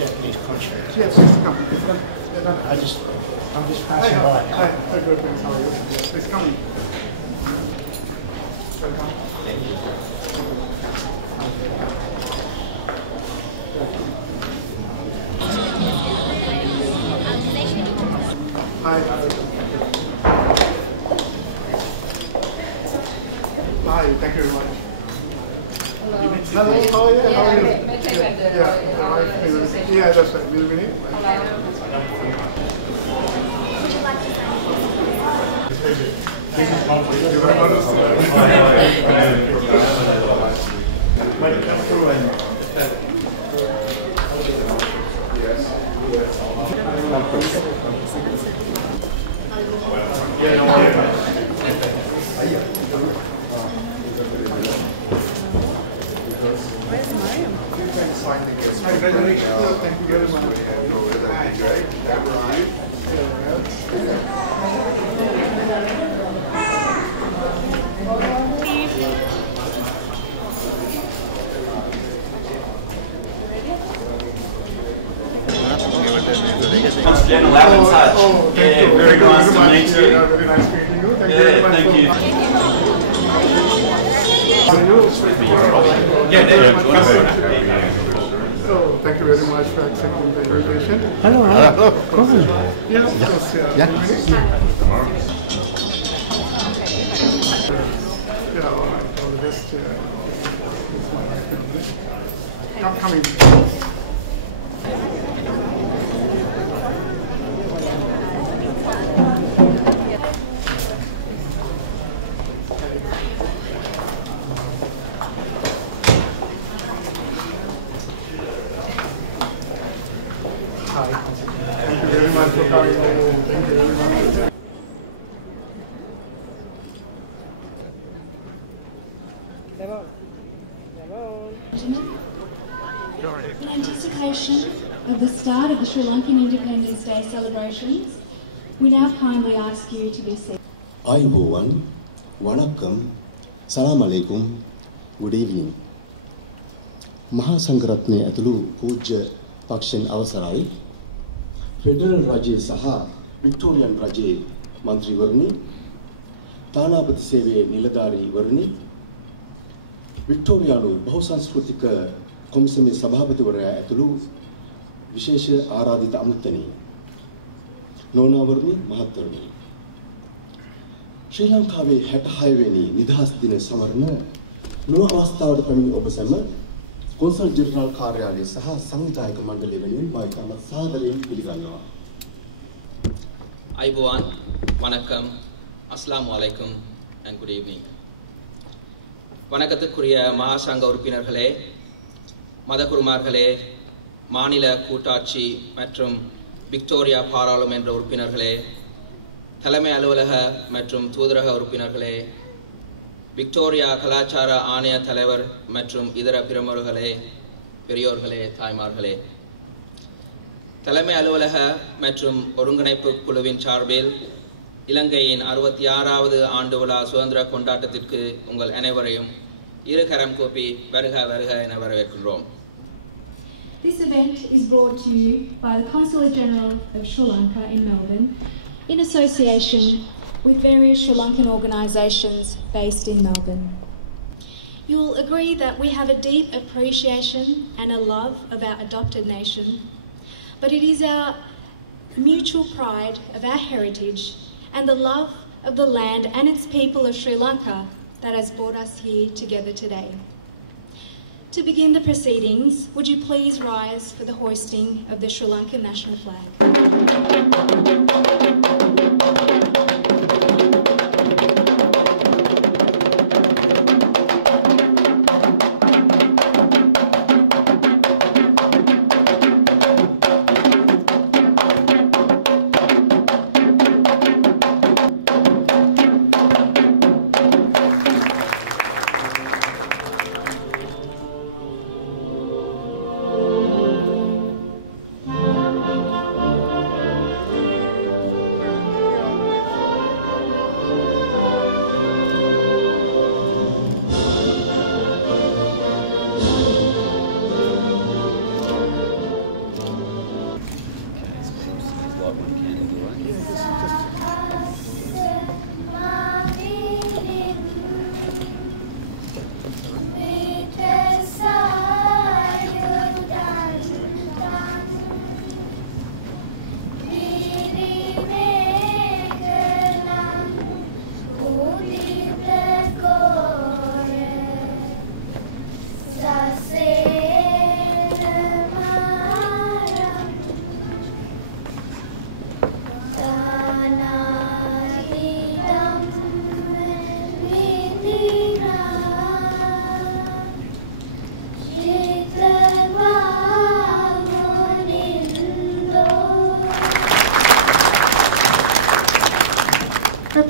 Japanese consulate. Yes, please come. I'm just passing by. Hi, good, thanks. How are you? Yes, please come in. Welcome. Thank you. Hi. Hi, thank you very much. Hello, how are you? How are you? Yeah, that's right. Will you meet? Where's Mariam? Congratulations. Thank you very much. Consulate 11 touch. Thank you. Very nice to meet you. Very nice meeting you. Thank you very much. Thank you. So, thank you very much for accepting the invitation. Hello. Come on. Yeah, of course. Yeah, all right. All the best. Come in. Hi. Thank you very much for coming. Thank you very much. In anticipation of the start of the Sri Lankan Independence Day celebrations, we now kindly ask you to be seated. Ayubowan, Wanakkam, Salam Alaikum, good evening. Maha Sangaratne Atulu Pooja Pakshan Avasarai, Federal Raje Saha, Victorian Raje Mantri Varni, Tanapati Seve Niladari Varni, Victoriano Bahusanskrutika Komisame Sabhapati Varaya Atulu, Vishesha Aradita Amutani, Nona Varni, Mahatarni. Sri Lankawe Hatahayweni Nidhas Dina Samarna, no Avasthavada Pamini Obasama, Consulate General Karyalaya Saha Sanghidayaka Mandali Venuwen Maikama Saadarayen Piligannawa. Ayubowan, Wanakkam, Assalamu Alaikum, and good evening. வணக்கத்துக்குரிய மகாசங்க உறுப்பினர்களே, மதகுருமார்களே, மாநில கூட்டாட்சி மற்றும் Victoria பாராளுமன்ற உறுப்பினர்களே, தலைமை அலுவலக மற்றும் தூதரக உறுப்பினர்களே, விக்டோரியா கலாச்சார ஆணைய தலைவர் மற்றும் இதர பிரமுகர்களே, பெரியோர்களே, தாய்மார்களே, தலைமை அலுவலக மற்றும் ஒருங்கிணைப்பு குழுவின் சார்பில் இலங்கையின் 66வது ஆண்டு விழா சுதந்திர கொண்டாட்டத்திற்கு உங்கள் அனைவரையும் இருகரம் கூப்பி வருக வருக என வரவேற்கின்றோம். This event is brought to you by the Consulate General of Sri Lanka in Melbourne in association with various Sri Lankan organisations based in Melbourne. You will agree that we have a deep appreciation and a love of our adopted nation, but it is our mutual pride of our heritage and the love of the land and its people of Sri Lanka that has brought us here together today. To begin the proceedings, would you please rise for the hoisting of the Sri Lankan national flag?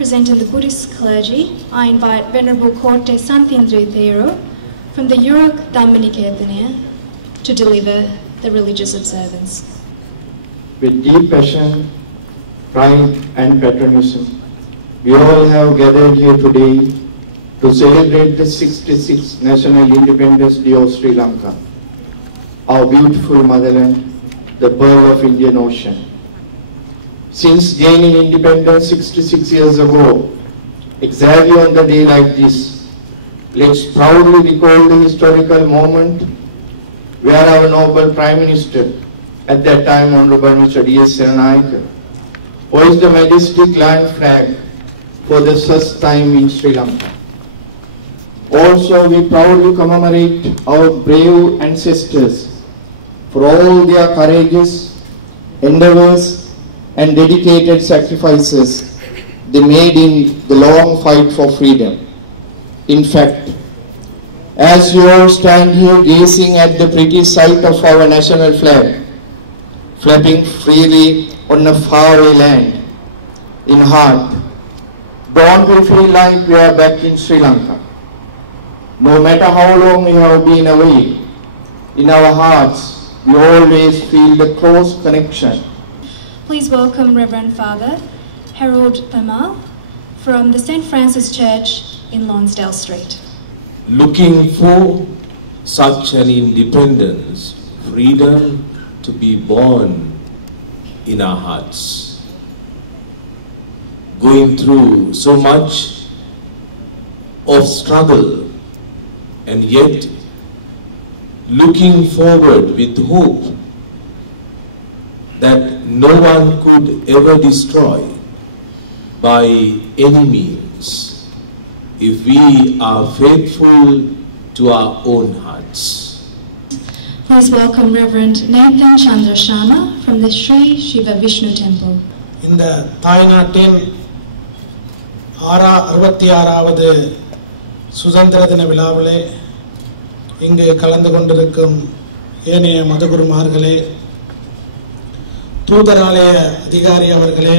representing the Buddhist clergy, I invite Venerable Korte Santindri Thero from the Yurok Dhammanikirtaniya to deliver the religious observance. With deep passion, pride and patriotism, we all have gathered here today to celebrate the 66th National Independence Day of Sri Lanka, our beautiful motherland, the pearl of Indian Ocean. Since gaining independence 66 years ago, exactly on the day like this, let's proudly recall the historical moment where our noble Prime Minister, at that time Honorable Mr. D.S. Seranayake, hoisted the majestic land flag for the first time in Sri Lanka. Also, we proudly commemorate our brave ancestors for all their courageous endeavors and dedicated sacrifices they made in the long fight for freedom. In fact, as you all stand here gazing at the pretty sight of our national flag, flapping freely on a faraway land, in heart, don't we feel like we are back in Sri Lanka? No matter how long we have been away, in our hearts, we always feel the close connection. Please welcome Reverend Father Harold Thamal from the St. Francis Church in Lonsdale Street. Looking for such an independence, freedom to be born in our hearts. Going through so much of struggle and yet looking forward with hope that no one could ever destroy by any means if we are faithful to our own hearts. Please welcome Reverend Nathan Chandra Sharma from the Sri Shiva Vishnu Temple. In the Thai அறுபத்தி சுதந்திர தின விழாவிலே இங்கு கலந்து கொண்டிருக்கும் ஏனைய மதகுருமார்களே, தூதராலய அதிகாரி அவர்களே,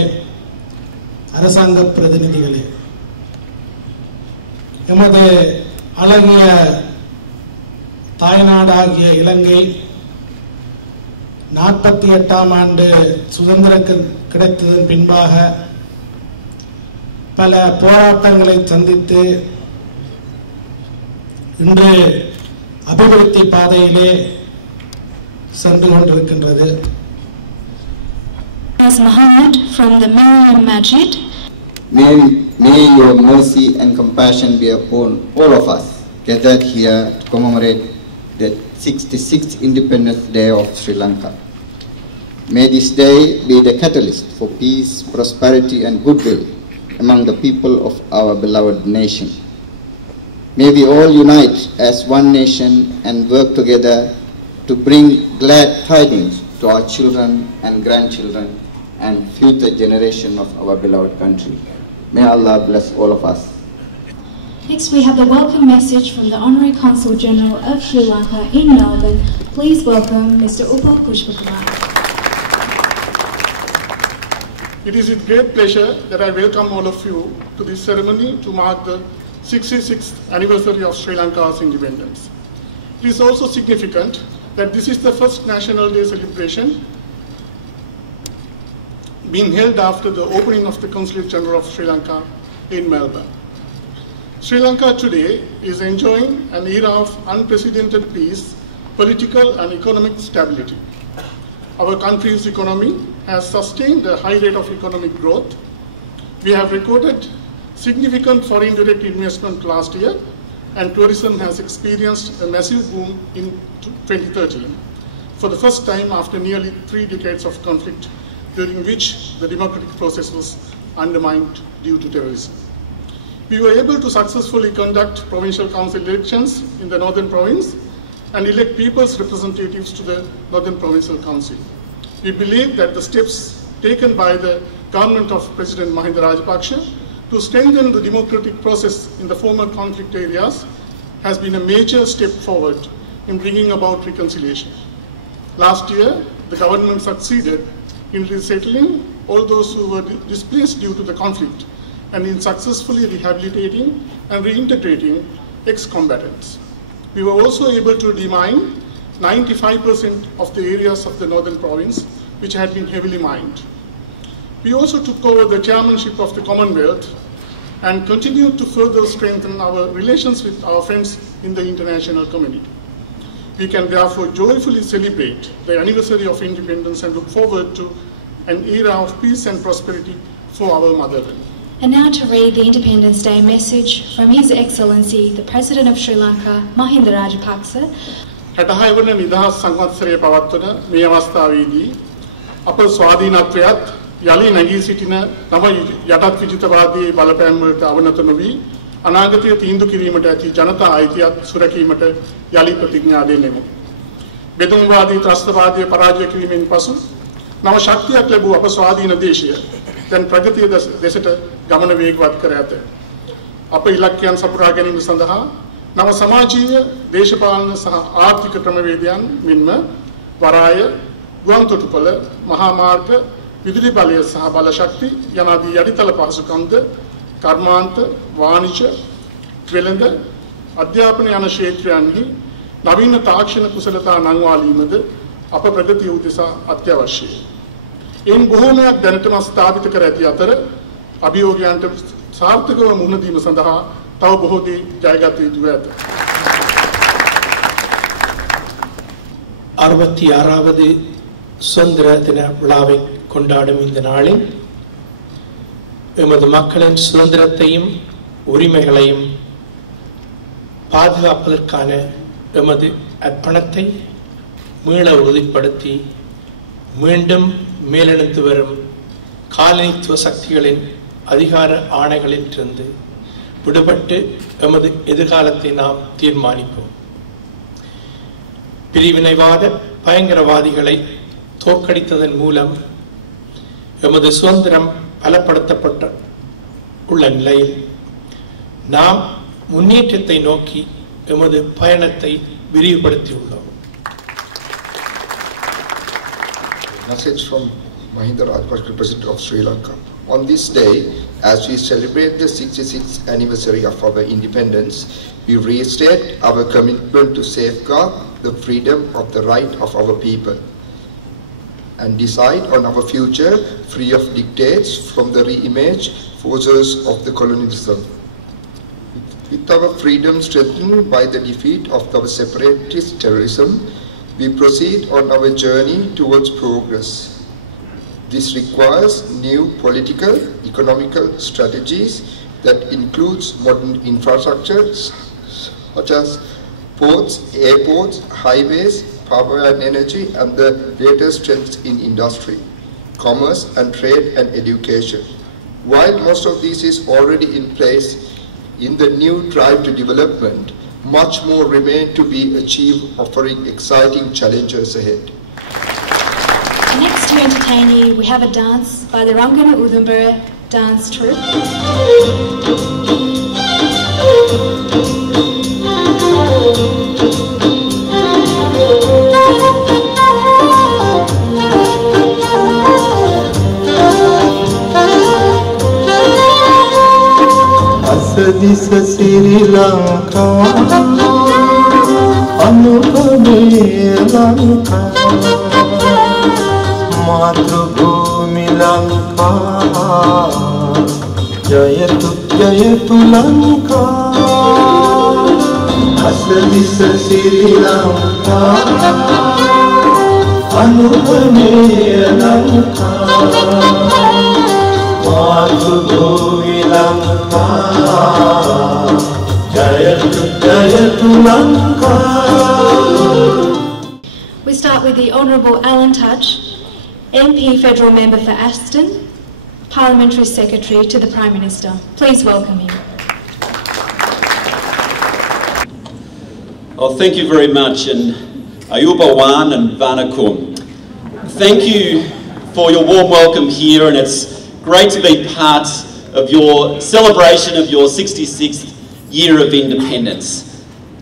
அரசாங்க பிரதிநிதிகளே, எமது அழகிய தாய்நாடாகிய இலங்கை 48ஆம் ஆண்டு சுதந்திரம் கிடைத்ததன் பின்பாக பல போராட்டங்களை சந்தித்து இன்று அபிவிருத்தி பாதையிலே சென்று கொண்டிருக்கின்றது. As Muhammad from the Miriam Masjid. May your mercy and compassion be upon all of us gathered here to commemorate the 66th Independence Day of Sri Lanka. May this day be the catalyst for peace, prosperity and goodwill among the people of our beloved nation. May we all unite as one nation and work together to bring glad tidings to our children and grandchildren and future generation of our beloved country. May Allah bless all of us. Next we have the welcome message from the Honorary Consul General of Sri Lanka in Melbourne. Please welcome Mr. Upal Pushpakumar. It is with great pleasure that I welcome all of you to this ceremony to mark the 66th anniversary of Sri Lanka's independence. It is also significant that this is the first National Day celebration being held after the opening of the Consulate General of Sri Lanka in Melbourne. Sri Lanka today is enjoying an era of unprecedented peace, political and economic stability. Our country's economy has sustained a high rate of economic growth. We have recorded significant foreign direct investment last year, and tourism has experienced a massive boom in 2013 for the first time after nearly 3 decades of conflict, during which the democratic process was undermined due to terrorism. We were able to successfully conduct provincial council elections in the Northern Province and elect people's representatives to the Northern Provincial Council. We believe that the steps taken by the government of President Mahinda Rajapaksa to strengthen the democratic process in the former conflict areas has been a major step forward in bringing about reconciliation. Last year, the government succeeded in resettling all those who were displaced due to the conflict and in successfully rehabilitating and reintegrating ex-combatants. We were also able to demine 95% of the areas of the northern province which had been heavily mined. We also took over the chairmanship of the Commonwealth and continued to further strengthen our relations with our friends in the international community. We can therefore joyfully celebrate the anniversary of independence and look forward to an era of peace and prosperity for our motherland. And now to read the Independence Day message from His Excellency, the President of Sri Lanka, Mahinda Rajapaksa. 66 වන නිදහස් සංවත්සරය පවත්වන මේ අවස්ථාවේදී අප ස්වාධීනත්වයත් යලි නැගී සිටින තම යටත් විජිතවාදී බලපෑම් වලට අවනත නොවි අනාගතය තීන්දුව කිරීමට ඇති ජනතා අයිතියත් සුරැකීමට යලි ප්‍රතිඥා දෙන්නෙමු. බෙදුම්වාදී ත්‍රස්තවාදයේ පරාජය කිරීමෙන් පසු නව ශක්තියක් ලැබූ අප ස්වාධීන දේශය දැන් ප්‍රගතිය දෙසට ගමන වේගවත් කර ඇත. අප ඉලක්කයන් සපුරා ගැනීම සඳහා නව සමාජීය දේශපාලන සහ ආර්ථික ක්‍රමවේදයන් මෙන්ම වරාය ගුවන් තොටුපළ මහා මාර්ග විදුලි බලය සහ බල ශක්ති යනාදී යටිතල පහසුකම්ද කර්මාන්ත වාණිජ වෙළඳ අධ්‍යාපන යන ක්ෂේත්‍රයන්හි නවීන තාක්ෂණ කුසලතා නංවාලීමද අප ප්‍රගතිය උදෙසා අත්‍යවශ්‍යයි. එයින් බොහෝමයක් දැනටම ස්ථාපිත කර ඇති අතර අභියෝගයන්ට සාර්ථකව මුහුණ දීම සඳහා තව බොහෝ දේ ජයගත යුතුව ඇත. 66வது சுதந்திர தின விழாவை கொண்டாடும் இந்த நாளில் எமது மக்களின் சுதந்திரத்தையும் உரிமைகளையும் பாதுகாப்பதற்கான எமது அர்ப்பணத்தை மீள உறுதிப்படுத்தி மீண்டும் மேலெழுந்து வரும் காலனித்துவ சக்திகளின் அதிகார ஆணைகளிலிருந்து விடுபட்டு எமது எதிர்காலத்தை நாம் தீர்மானிப்போம். பிரிவினைவாத பயங்கரவாதிகளை தோற்கடித்ததன் மூலம் எமது சுதந்திரம் பலப்படுத்தப்பட்ட உள்ள நிலையில் நாம் முன்னேற்றத்தை நோக்கி எமது பயணத்தை விரிவுபடுத்தியுள்ளோம். Message from Mahinda Rajapaksa, President of Sri Lanka. On this day, as we celebrate the 66th anniversary of our independence, we restate our commitment to safeguard the freedom of the right of our people and decide on our future free of dictates from the re-image forces of the colonialism. With our freedom strengthened by the defeat of our separatist terrorism, we proceed on our journey towards progress. This requires new political, economical strategies that includes modern infrastructures such as ports, airports, highways, power and energy, and the latest trends in industry, commerce and trade and education. While most of this is already in place in the new drive to development, much more remain to be achieved, offering exciting challenges ahead. Next to entertain you, we have a dance by the Rangana Udambura dance troupe. This Sri Lanka, Anupame Lanka, Matrubhumi Lanka, Jayatu Jayatu Lanka, This Sri Lanka, Anupame Lanka, Matrubhumi Lanka. We start with the Honourable Alan Tudge, MP Federal Member for Aston, Parliamentary Secretary to the Prime Minister. Please welcome him. Well, thank you very much, and Ayuba Wan and Vanakum. Thank you for your warm welcome here, and it's great to be part of your celebration of your 66th year of independence.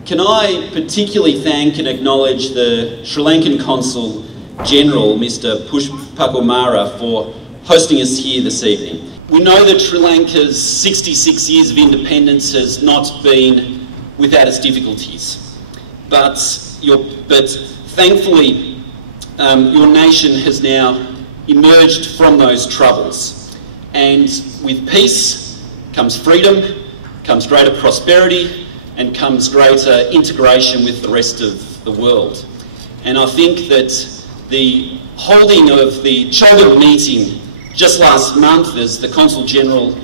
Can I particularly thank and acknowledge the Sri Lankan Consul General, Mr. Pushpakumara, for hosting us here this evening. We know that Sri Lanka's 66 years of independence has not been without its difficulties, but thankfully your nation has now emerged from those troubles, and with peace comes freedom, comes greater prosperity, and comes greater integration with the rest of the world. And I think that the holding of the Chogat meeting just last month, as the Consul General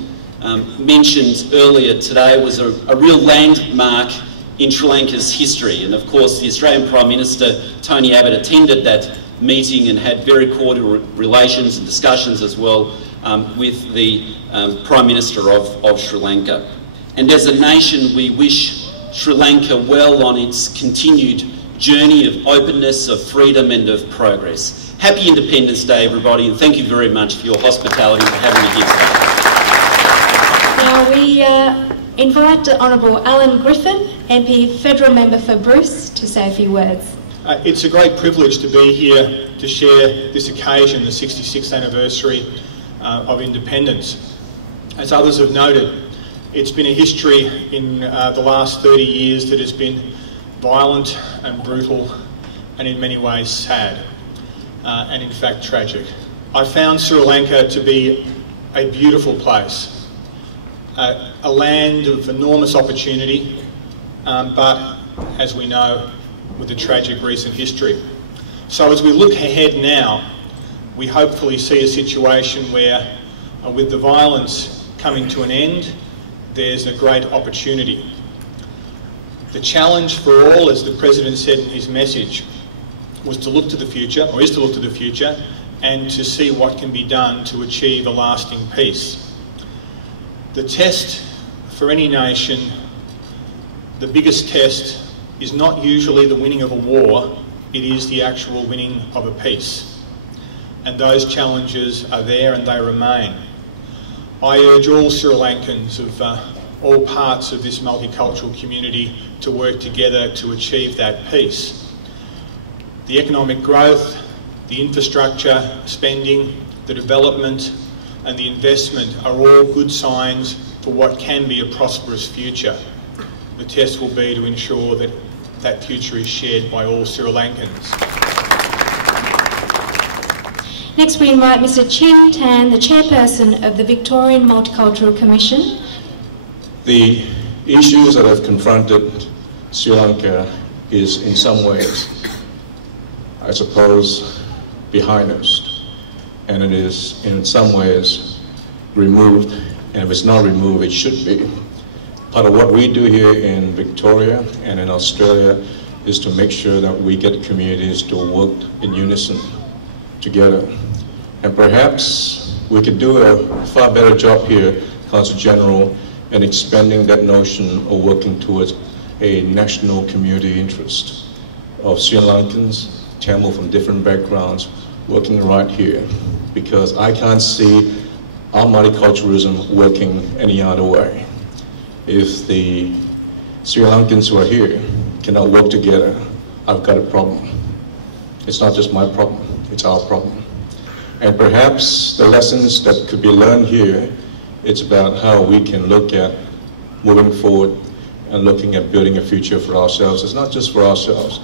mentioned earlier today, was a real landmark in Sri Lanka's history. And of course, the Australian Prime Minister, Tony Abbott, attended that meeting and had very cordial relations and discussions as well with the Prime Minister of Sri Lanka. And as a nation, we wish Sri Lanka well on its continued journey of openness, of freedom and of progress. Happy Independence Day, everybody, and thank you very much for your hospitality and for having me here today. Now we invite the Honourable Alan Griffin, MP Federal Member for Bruce, to say a few words. It's a great privilege to be here to share this occasion, the 66th anniversary of independence. As others have noted, it's been a history in the last 30 years that has been violent and brutal and in many ways sad and in fact tragic. I found Sri Lanka to be a beautiful place, a land of enormous opportunity, but as we know, with a tragic recent history. So as we look ahead now, we hopefully see a situation where with the violence coming to an end, there's a great opportunity. The challenge for all, as the President said in his message, was to look to the future, or is to look to the future, and to see what can be done to achieve a lasting peace. The test for any nation, the biggest test, is not usually the winning of a war, it is the actual winning of a peace. And those challenges are there and they remain. I urge all Sri Lankans of all parts of this multicultural community to work together to achieve that peace. The economic growth, the infrastructure spending, the development and the investment are all good signs for what can be a prosperous future. The test will be to ensure that that future is shared by all Sri Lankans. Next we invite Mr Chin Tan, the Chairperson of the Victorian Multicultural Commission. The issues that have confronted Sri Lanka is in some ways, I suppose, behind us. And it is in some ways removed, and if it's not removed, it should be. Part of what we do here in Victoria and in Australia is to make sure that we get communities to work in unison together. And perhaps we could do a far better job here, Consul General, in expanding that notion of working towards a national community interest of Sri Lankans, Tamil from different backgrounds, working right here. Because I can't see our multiculturalism working any other way. If the Sri Lankans who are here cannot work together, I've got a problem. It's not just my problem, it's our problem. And perhaps the lessons that could be learned here, it's about how we can look at moving forward and looking at building a future for ourselves. It's not just for ourselves,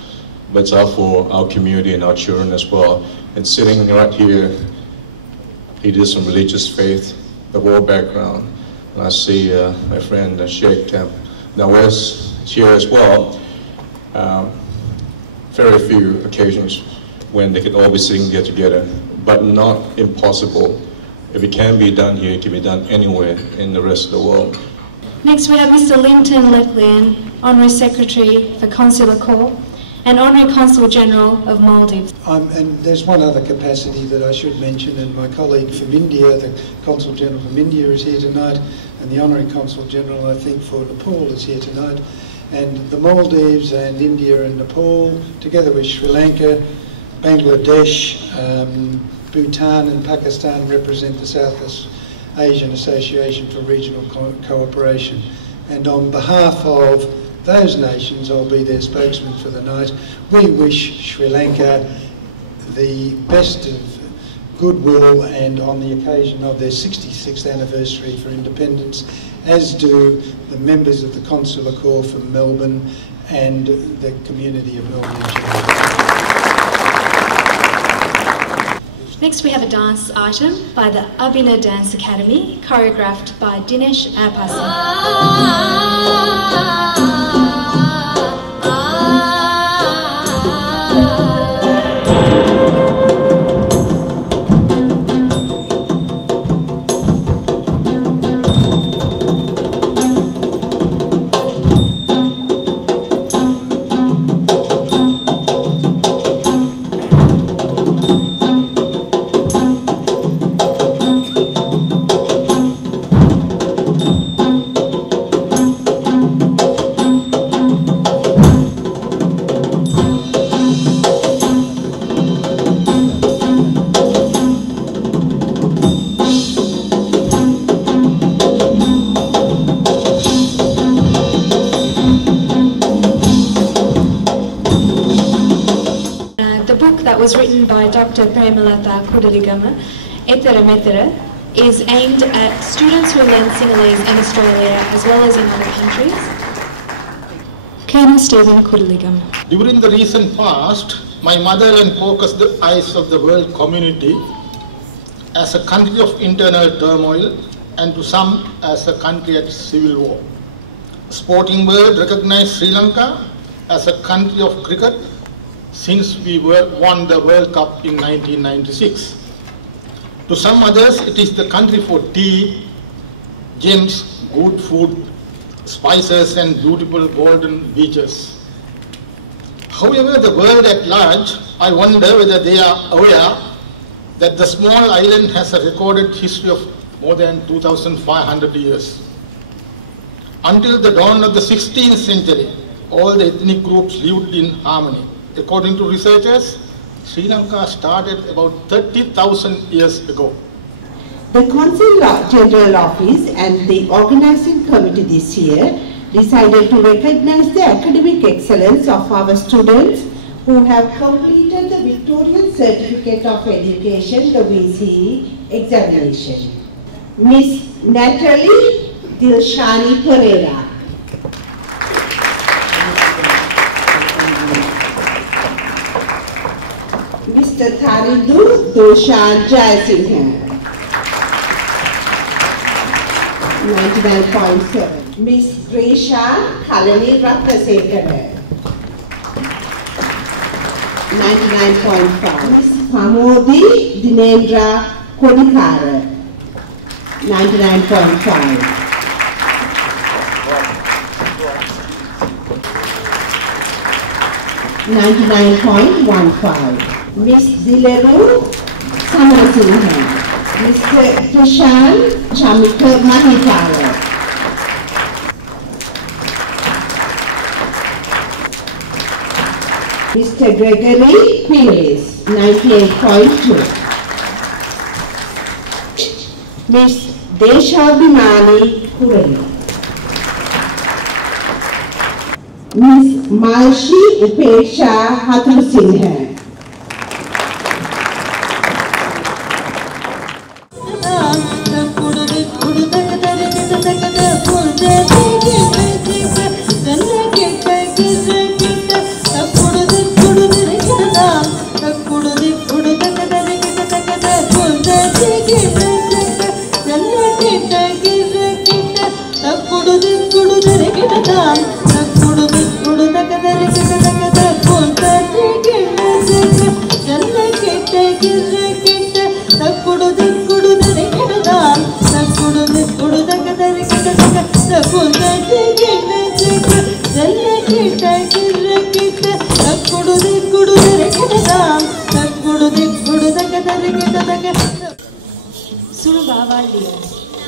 but it's for our community and our children as well. And sitting right here, leaders from religious faith of all background. And I see my friend Sheikh Nawaz here as well. Very few occasions when they could all be sitting there together, but not impossible. If it can be done here, it can be done anywhere in the rest of the world. Next we have Mr Linton Leplian, Honorary Secretary for Consular Corps and Honorary Consul General of Maldives. And there's one other capacity that I should mention, and my colleague from India, the Consul General from India, is here tonight, and the Honorary Consul General, I think, for Nepal is here tonight. And the Maldives and India and Nepal, together with Sri Lanka, Bangladesh, Bhutan and Pakistan represent the Southeast Asian Association for Regional Cooperation. And on behalf of those nations, I'll be their spokesman for the night. We wish Sri Lanka the best of goodwill and on the occasion of their 66th anniversary for independence, as do the members of the Consular Corps from Melbourne and the community of Melbourne. Next we have a dance item by the Abhina Dance Academy, choreographed by Dinesh was written by Dr. Premalata Kudaligama, Etera Metera, is aimed at students who learn Sinhalese in Australia as well as in other countries. Colonel Stephen Kudaligama. During the recent past, my motherland focused the eyes of the world community as a country of internal turmoil and to some as a country at civil war. The sporting world recognized Sri Lanka as a country of cricket since we won the World Cup in 1996. To some others, it is the country for tea, gems, good food, spices and beautiful golden beaches. However, the world at large, I wonder whether they are aware that the small island has a recorded history of more than 2,500 years. Until the dawn of the 16th century, all the ethnic groups lived in harmony. According to researchers, Sri Lanka started about 30,000 years ago. The Consulate General Office and the organising committee this year decided to recognise the academic excellence of our students who have completed the Victorian Certificate of Education, the VCE examination. Miss Natalie Dilshani Pereira. Mr. Tharidu Doshan Jayasinghe. 99.7. Miss Gresha Kalani Ratnasekara. 99.5. Miss Pamodi Dinendra Kodikara. 99.5. Miss Dileru Samarasinghe. Mr. Krishan Chamika Mahitala. Mr. Gregory Pires, 98.2. Miss Deshabhimani Kurani. Miss Malshi Upesha Hatrusinghe.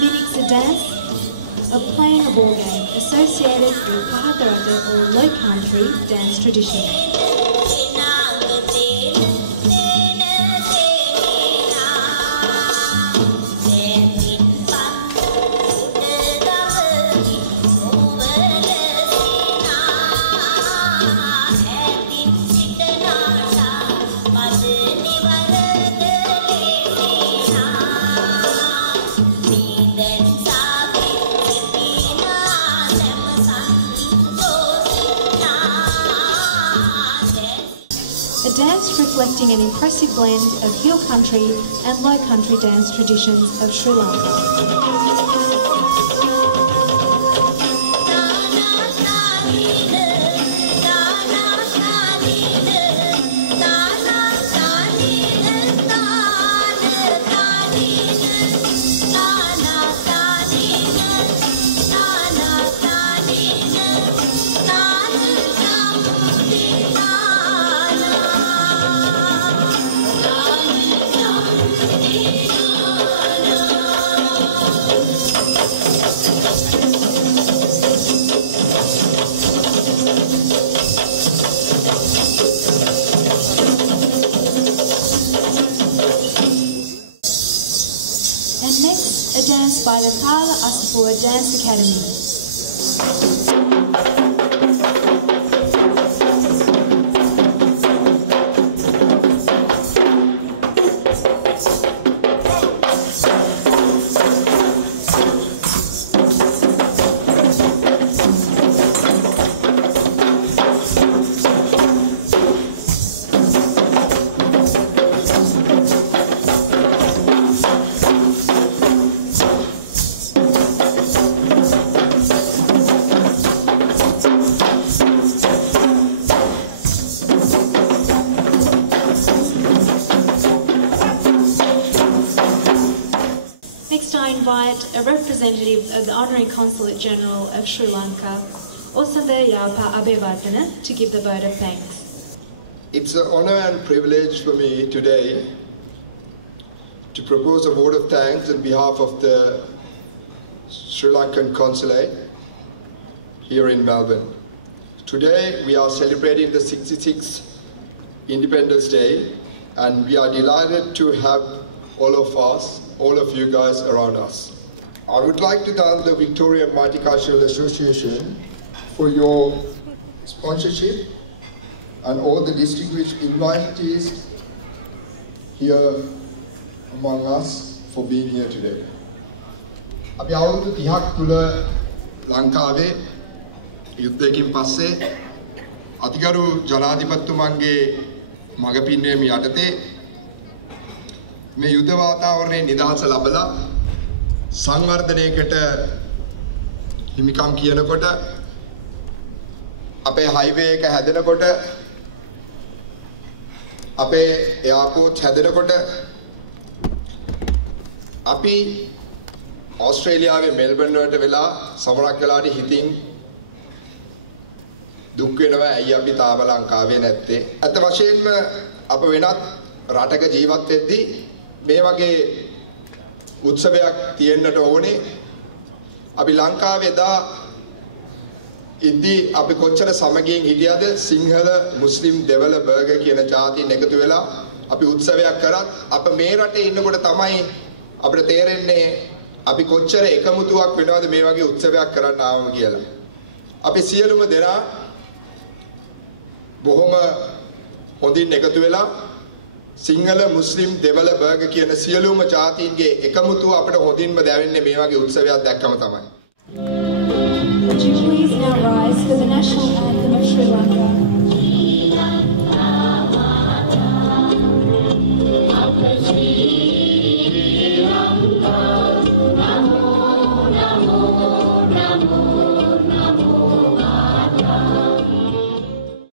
mimics a dance of playing a ball game associated with Pahatarata or low country dance tradition. reflecting an impressive blend of hill country and low country dance traditions of Sri Lanka. By the Kala Asapur Dance Academy. A representative of the Honorary Consulate General of Sri Lanka, Osanda Yapa Abevardhana, to give the vote of thanks. It's an honour and privilege for me today to propose a vote of thanks on behalf of the Sri Lankan Consulate here in Melbourne. Today we are celebrating the 66th Independence Day, and we are delighted to have all of us, all of you guys around us. I would like to thank the Victoria Multicultural Association for your sponsorship and all the distinguished invitees here among us for being here today. අපි අවුරුදු 30ක් තුල ලංකාවේ යුද්ධයකින් පස්සේ අතිගරු ජනාධිපතිතුමන්ගේ මඟ පින්වීම යටතේ මේ යුද්ධ වාතාවරණයේ නිදහස ලැබලා සංවර්ධනයකට හිමිකම් කියනකොට අපේ හයිවේ එක හැදෙනකොට අපේ එයාපෝට් හැදෙනකොට අපි ඕස්ට්‍රේලියාවේ මෙල්බර්න් වලට වෙලා සමරක් වෙලාට හිතින් දුක් වෙනවා ඇයි අපි තාම ලංකාවේ නැත්තේ. අත වශයෙන්ම අප වෙනත් රටක ජීවත් වෙද්දී මේ වගේ උත්සවයක් තියෙන්නට ඕනේ. අපි ලංකාවේ දා ඉද්දී අපි කොච්චර සමගියෙන් හිටියද සිංහල මුස්ලිම් දෙවල බර්ගර් කියන ජාතීන් එකතු වෙලා අපි උත්සවයක් කරත් අප මේ රටේ ඉන්නකොට තමයි අපිට තේරෙන්නේ අපි කොච්චර එකමුතුවක් වෙනවද මේ වගේ උත්සවයක් කරන්න ආවම කියලා. අපි සියලුම දෙනා බොහොම හොඳින් එකතු වෙලා සිංහල මුස්ලිම් දෙවල බර්ගර් කියන සියලුම ජාතීන්ගේ එකමුතුව අපිට හොඳින්ම දැවෙන්නේ මේ වගේ උත්සවයක් දැක්කම තමයි. Would you please now rise for the national anthem of Sri Lanka?